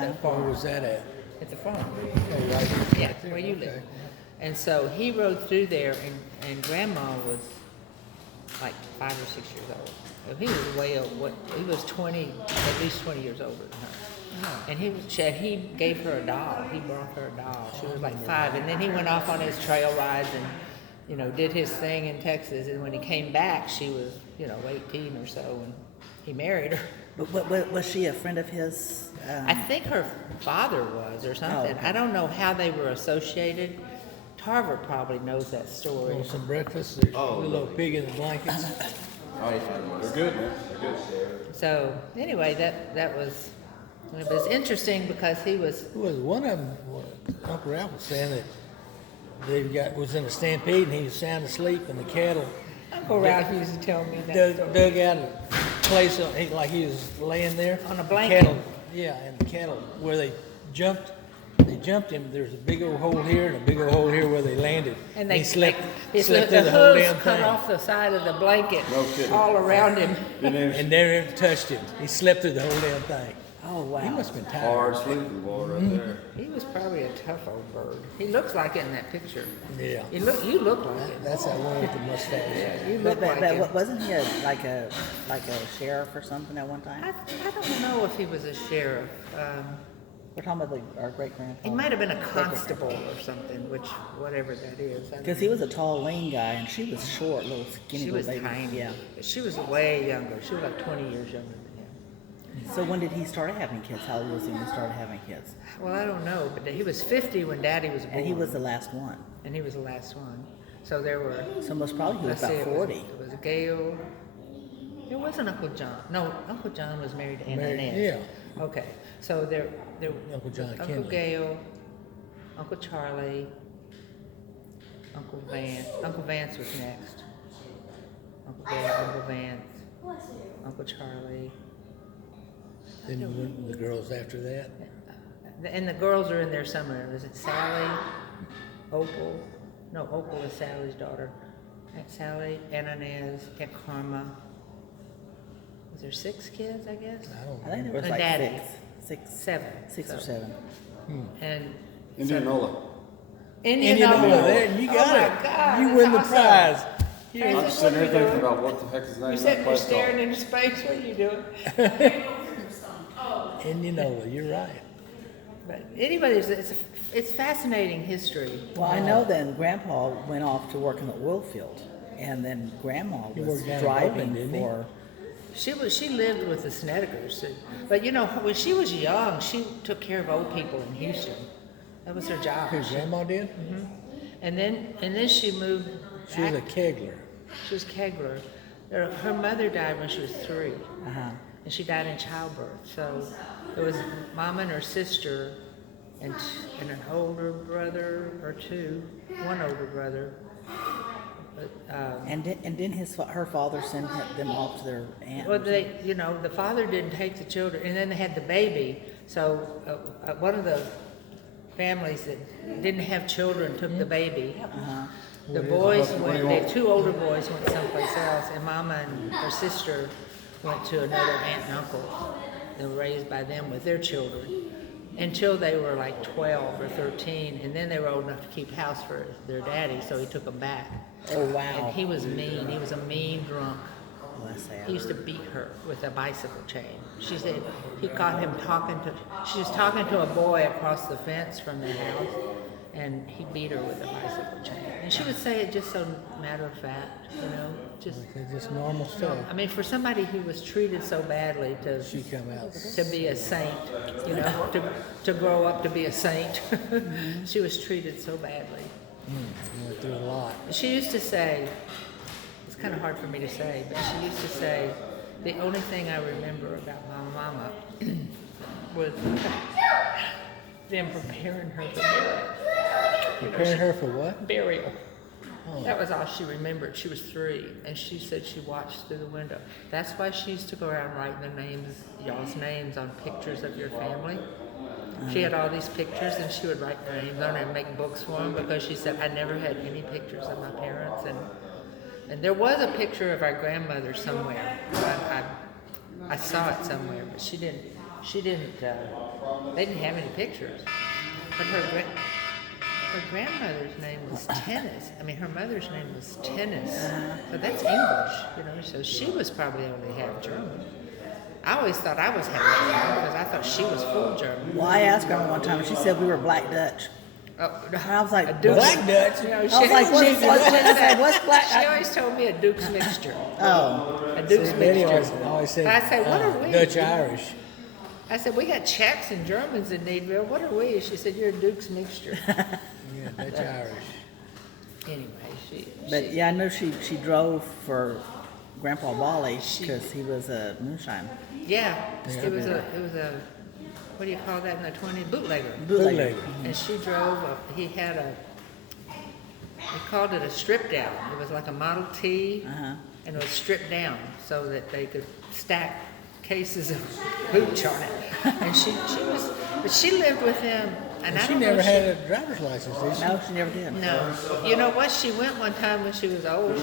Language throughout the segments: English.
the Where farm. was that at? At the farm. Oh, right. Yeah, Right there, where you okay. live. And so he rode through there, and Grandma was like 5 or 6 years old. So he was way old. He was 20, at least 20 years older than her. And he gave her a doll. He brought her a doll. She was like 5, and then he went off on his trail rides and, you know, did his thing in Texas. And when he came back, she was, you know, 18 or so, and he married her. But was she a friend of his? I think her father was or something. okay. I don't know how they were associated. Tarver probably knows that story. Want some breakfast? There's a little pig in the blankets. They're good, man. They're good. So anyway, that was, it was interesting because he was, It was one of them. Uncle Ralph was saying that was in a stampede and he was sound asleep and the cattle Uncle Ralph used to tell me that story. dug out a place like he was laying there On a The blanket. Cattle, and the cattle where they jumped him. There's a big old hole here and a big old hole here where they landed. And they he slept the through the whole hooves damn cut thing. off the side of the blanket No kidding. all around him. And never touched him. He slept through the whole damn thing. Oh wow. He must have been tired. Hard sleeping boy right there. He was probably a tough old bird. He looks like it in that picture. Yeah. You look like it. That's that one with the mustache. Yeah, you look like But it. wasn't he like a sheriff or something at one time? I don't know if he was a sheriff. We're talking about our great grandfather. He might have been a constable or something, which whatever that is. I don't Because he was a tall, lean guy, and she was short, little skinny She little was baby. tiny. Yeah. She was way younger. She was like 20 years younger than him. So when did he start having kids? How old was he when he started having kids? Well, I don't know, but he was 50 when Daddy was born. And he was the last one. And he was the last one. So there were. So most probably he was let's see, about 40. It was Gail. It wasn't Uncle John. No, Uncle John was married to Aunt Inez. Yeah. Okay. So there Uncle John Uncle Kinley. Gail, Uncle Charlie, Uncle Vance. Uncle Vance was next. Uncle Gail, Uncle Vance, Uncle Charlie. Then went the girls after that. And the girls are in there somewhere. Was it Sally? Opal? No, Opal is Sally's daughter. Aunt Sally, Aunt Inez, Aunt Karma. Was there 6 kids, I guess? I don't I think there was And like Daddy. six, 7. six or So- 7. And Indianola. Indianola. There, you got Oh my it. God, You that's win the awesome. prize. Hey, I'm is just this what sitting here you're thinking doing? about what the heck is the name You're of sitting that there place staring called. into space. What are you doing? Indianola, you're right. But anyway, it's fascinating history. Well, I know then Grandpa went off to work in the oil field, and then Grandma He was worked down in driving Oakland, didn't he? for. She lived with the Snedecors, but you know when she was young, she took care of old people in Houston. That was her job. His grandma did? And then she moved. She was a back- kegler. She was Kegler. Her mother died when she was 3, Uh-huh. and she died in childbirth. So it was Mama and her sister, and an older brother or 2, one older brother. But, And didn't her father send them off to their aunt? well, the father didn't take the children, and then they had the baby. So one of the families that didn't have children took the baby. The boys went, the 2 older boys went someplace else, and Mama and her sister went to another aunt and uncle. They were raised by them with their children until they were like 12 or 13, and then they were old enough to keep house for their daddy, so he took them back. Oh wow. And he was mean. He was a mean drunk. Well, that's sad. He used to beat her with a bicycle chain. She said he caught him she was talking to a boy across the fence from their house, and he beat her with a bicycle chain. And she would say it just so matter of fact, just. It's just normal stuff. I mean, for somebody who was treated so badly She come out. to be a saint, to grow up to be a saint, she was treated so badly. Went through a lot. She used to say, it's kind of hard for me to say, but she used to say, the only thing I remember about my mama was them preparing her for burial. Preparing her for what? Burial. Oh. That was all she remembered. She was 3, and she said she watched through the window. That's why she used to go around writing the names, y'all's names on pictures of your family. She had all these pictures, and she would write their names on it and make books for them, because she said, I never had any pictures of my parents. And there was a picture of our grandmother somewhere. I saw it somewhere, but she didn't they didn't have any pictures. But her grandmother's name was Tennis. I mean, her mother's name was Tennis. So that's English, So she was probably only half German. I always thought I was half German because I thought she was full German. Well, I asked her one time, and she said we were Black Dutch. Oh, And I was like, Black Dutch. You know, I was like, what's black? She always told me a Duke's mixture. Oh, A Duke's Betty mixture. always said, I said, what are we? Dutch Irish. I said, we got Czechs and Germans in Needville. What are we? She said, you're a Duke's mixture. Yeah, Dutch Irish. Anyway, but yeah, I know she drove for Grandpa Wally because he was a moonshine yeah, it was a, what do you call that in the 20s? Bootlegger. Bootlegger. And she drove, he called it a strip down. It was like a Model T, and it was stripped down so that they could stack cases of hooch on it. And but she lived with him. And I She don't know never if had a driver's license, did she? No, she never did. No. You know what? She went one time when she was old.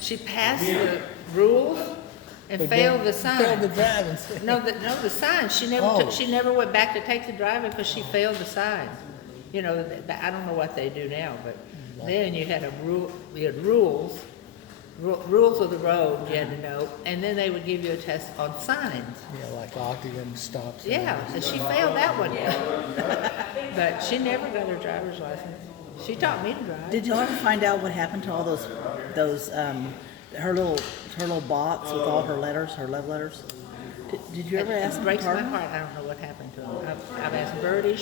She passed the rules and But failed then the sign. Failed the driving. The sign. She never Oh. she never went back to take the driving because she failed the sign. I don't know what they do now, but then you had rules of the road you had to know, and then they would give you a test on signs. Yeah, like octagon stops. Yeah, and she failed that one. But she never got her driver's license. She taught me to drive. Did you ever find out what happened to all those her little box with all her letters, her love letters? Did you ever ask It them? breaks my heart. I don't know what happened to them. I've asked Birdie.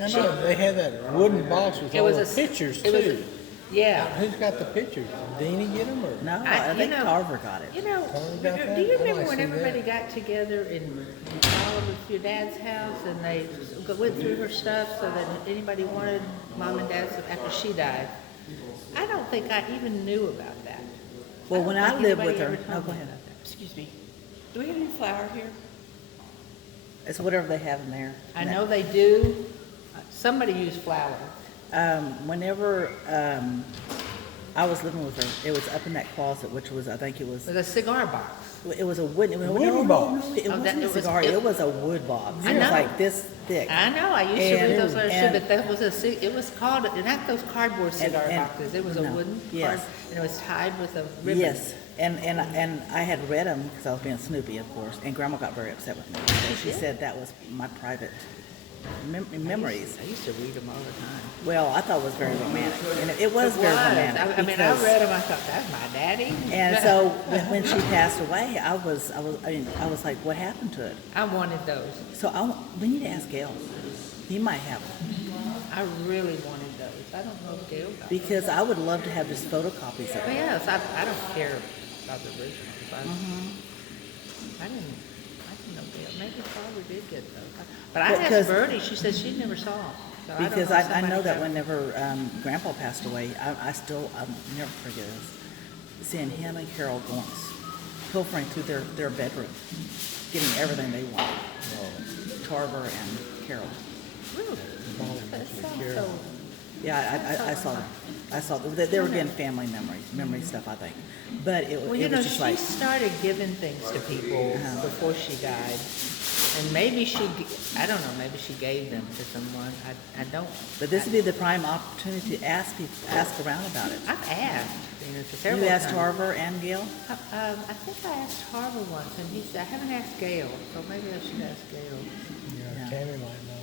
I know, they had that wooden box with all the pictures, too. Yeah. Who's got the pictures? Did Deanie get them, or? No, I- I think you know- Carver got it. Carver got that? Do you I remember might when see everybody that. got together in all of your dad's house and they went through her stuff so that anybody wanted mom and dad's after she died? I don't think I even knew about that. Well, when I don't lived think with her, anybody ever no, told go me ahead. about that. Excuse me. Do we have any flour here? It's whatever they have in there. I know they do. Somebody used flour. Whenever I was living with her, it was up in that closet, which was, I think it was With a cigar box. It was a wooden, wooden box. No, it Oh, wasn't a cigar. It was a wood box. I It was know. like this thick. I know, I used to read those letters too, And- but that was it was called, not those cardboard cigar and- boxes, it was a no, wooden yes. card, and it was tied with a ribbon. Yes, and I had read them because I was being Snoopy, of course, and Grandma got very upset with me. And she said that was my private memories. I used to read them all the time. Well, I thought it was very romantic, and it was very romantic. I mean, I because- read them, I thought, that's my daddy. And so when she passed away, I was like, what happened to it? I wanted those. So we need to ask Gail. He might have them. I really wanted those. I don't know if Gail got them. Because I would love to have just photocopies of But it. yes, I don't care about the originals. I didn't know Gail. Maybe Barbara did get those. But I Because- asked Birdie, she said she never saw them. So Because I, I don't know that somebody whenever Grandpa passed away, I'll never forget this. Seeing him and Carol going, pilfering through their bedroom, getting everything they wanted. Tarver and Carol. Really? That sounds so. Yeah, I saw them. I saw them. They were getting family memory stuff, I think. But it Well, you was know, just she like, started giving things to people before she died. And maybe I don't know, maybe she gave them to someone. I don't. but this would be the prime opportunity to ask around about it. I've asked, several You asked times. Tarver and Gail? I think I asked Harvey once, and he said, I haven't asked Gail, so maybe I should ask Gail. Yeah, Yeah. Tammy might know.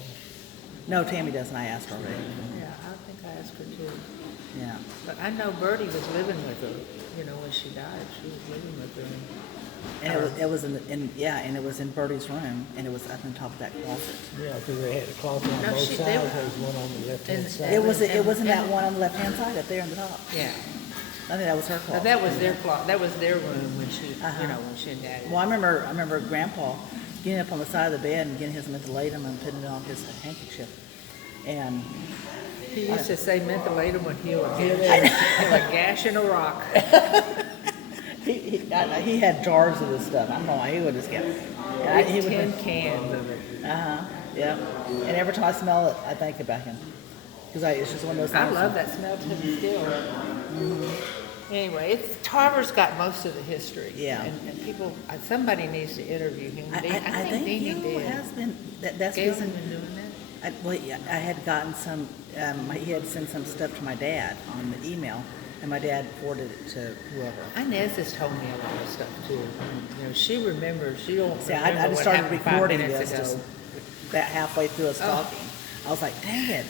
No, Tammy doesn't. I asked already. Yeah, I think I asked her too. Yeah. But I know Bertie was living with her, when she died. She was living with her. And it was and it was in Bertie's room, and it was up on top of that closet. Yeah, because they had a closet on No, both they sides. were- There was one on the left-hand And- side. It wasn't that one on the left hand side up there on the top. Yeah. I think that was her But closet. that was their closet. That was their room when she, Uh-huh. when she and Daddy. Well, I remember Grandpa getting up on the side of the bed and getting his mentholatum and putting it on his handkerchief. And He used to say mentholatum would heal a gash in a rock. he had jars of this stuff. I don't know why he would just get. He would. Tin cans of it. Yeah. And every time I smell it, I think about him because it's just one of those things. I love that smell to me still. Anyway, Tarver's got most of the history. Yeah. And people, somebody needs to interview him. I think Deanie Gil did. has been, that's Gail's been, been doing that? well, yeah, I had gotten some, he had sent some stuff to my dad on the email, and my dad forwarded it to whoever. Inez has told me a lot of stuff too. You know, she remembers, she don't See, remember I just what started happened 5 recording minutes this ago. just that halfway through us talking. I was like, dang it.